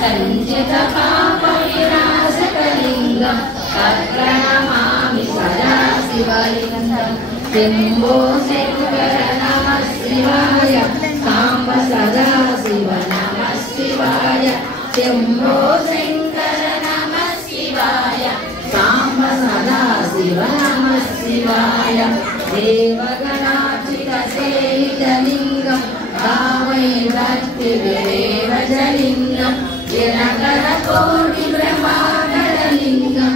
సంచిత పాప వినాశకలింగం ప్రణమామి సదా శివలింగం శంభో శంకర నమః శివాయ సాంబ సదా శివ నమః శివాయ శంభో శంకర నమః శివాయ సాంబ సదా శివ నమః శివాయ దేవగణార్చిత సేవితలింగం భావై భక్తి విరేవజలింగం జనకర కోటి బ్రహ్మాండలింగం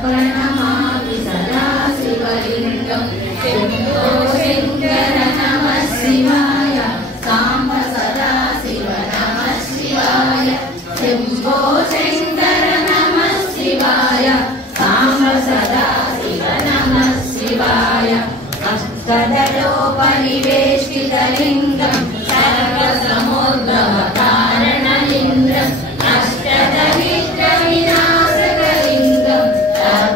ప్రణమామి సదా శివలింగం శంభో శంకర నమః శివాయ సాంబ సదా శివ నమః శివాయ శంభో శంకర నమః శివాయ సాంబ సదా శివ నమః శివాయ అష్టదలోపనివేష్టితలింగం సర్వసముద్భవ కారణలింగం అష్టదరిద్ర వినాశకలింగం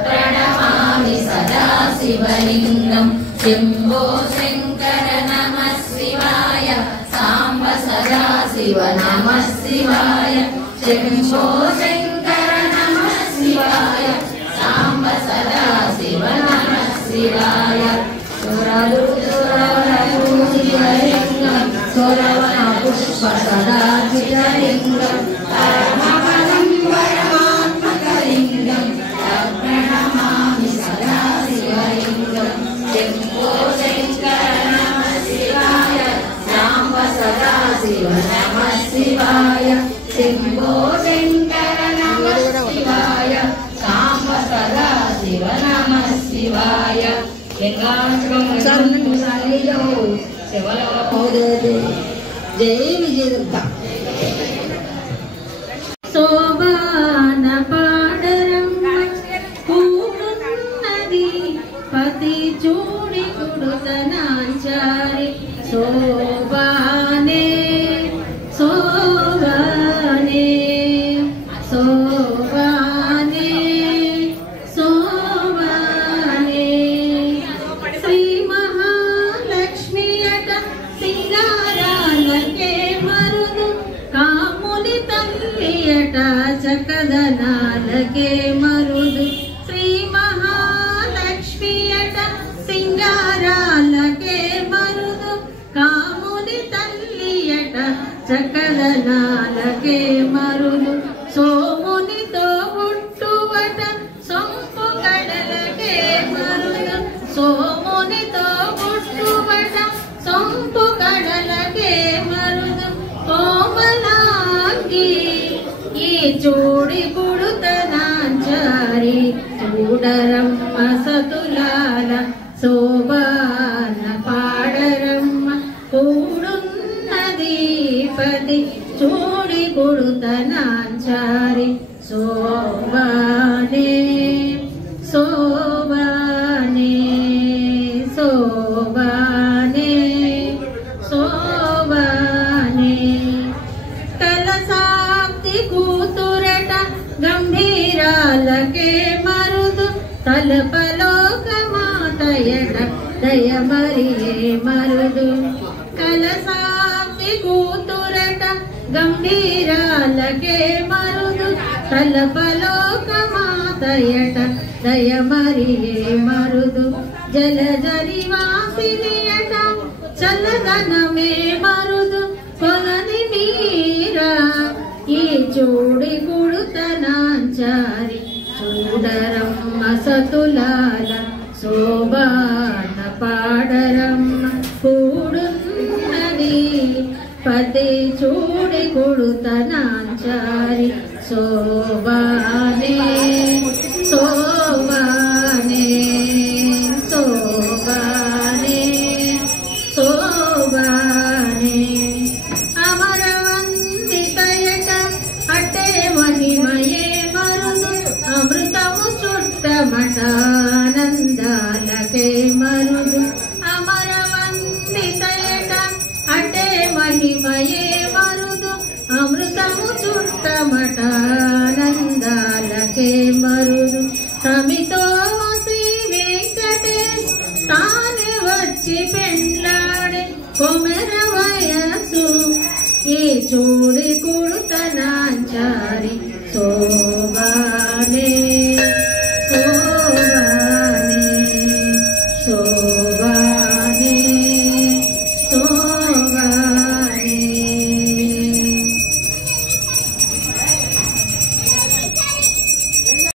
ప్రణమామి సదా శివలింగం శంభో శంకర నమః శివాయ సాంబ సదా శివ నమః శివాయ శంభో శంకర నమః శివాయ సాంబ సదా శివ నమః శివాయ సురలు సురవరలు శివలింగం సురవన పుష్ప సదార్చితలింగం పరమపదం పరమాత్మకలింగం ప్రణమామి సదా శివలింగం శంభో శంకర నమః శివాయ సాంబ సదా శివ నమః శివాయ శంభో శంకర నమః శివాయ సాంబ సదా శివ నమః శివాయ జై విజయదుర్గ శోభాన పాడరమ్మ పూనున్నది పతి చూడి కుడుతనాంచారి శోభానే శోభానే శోభానే శోభానే శ్రీ మహాలక్ష్మి అట సింగారాలకే మరుదు కాముని తల్లి అట చకదనాలకే మరుదు శ్రీ మహాలక్ష్మి అట సింగారాలకే మరుదు కాముని తల్లి అట చకదనాలకే మరుదు సోమునితో పుట్టువట సొంపు కడలకే మరుదు సోమునితో పుట్టువట సొంపు కడలకే మరుదు కోమలాంగి ఈ చూడి కుడుతనాంచారి చూడరమ్మ సతులాల శోభాన పాడరమ్మ కూడున్నది పది చూడి కుడుతనాంచారి శోభానే శోభానే శోభానే శోభానే కలసాప్తి కూతురట గంభీరాలకే మరుదు తలపలోక మాతయట దయమరియే మరుదు కలసాప్తి కూతురట గంభీరాలకే మరుదు తలపలోక మాతయట దయమరియే మరుదు జలజరి వాసినియట చల్లదనమే మరుదు కొలని మీరా ఈ చూడి కుడుతనాంచారి చూడరమ్మ సతులాల శోభాన పాడరమ్మ కూడున్నది పతి చూడి కుడుతనాంచారి శోభానే శోభానే శోభానే శోభానే అమరవందితయట అట్టే మహిమయే మరుదు అమృతము చుట్టమటానందాలకే మరుదు అమరవందితయట అట్టే మహిమయే మరుదు అమృతము చుట్టమటానందాలకే మరుదు తమితో శ్రీ వెంకటేశ్ తానే వచ్చి పెండ్లాడే కొమెర వయసు ఈ చూడి కుడుతనాంచారి సంచారి సో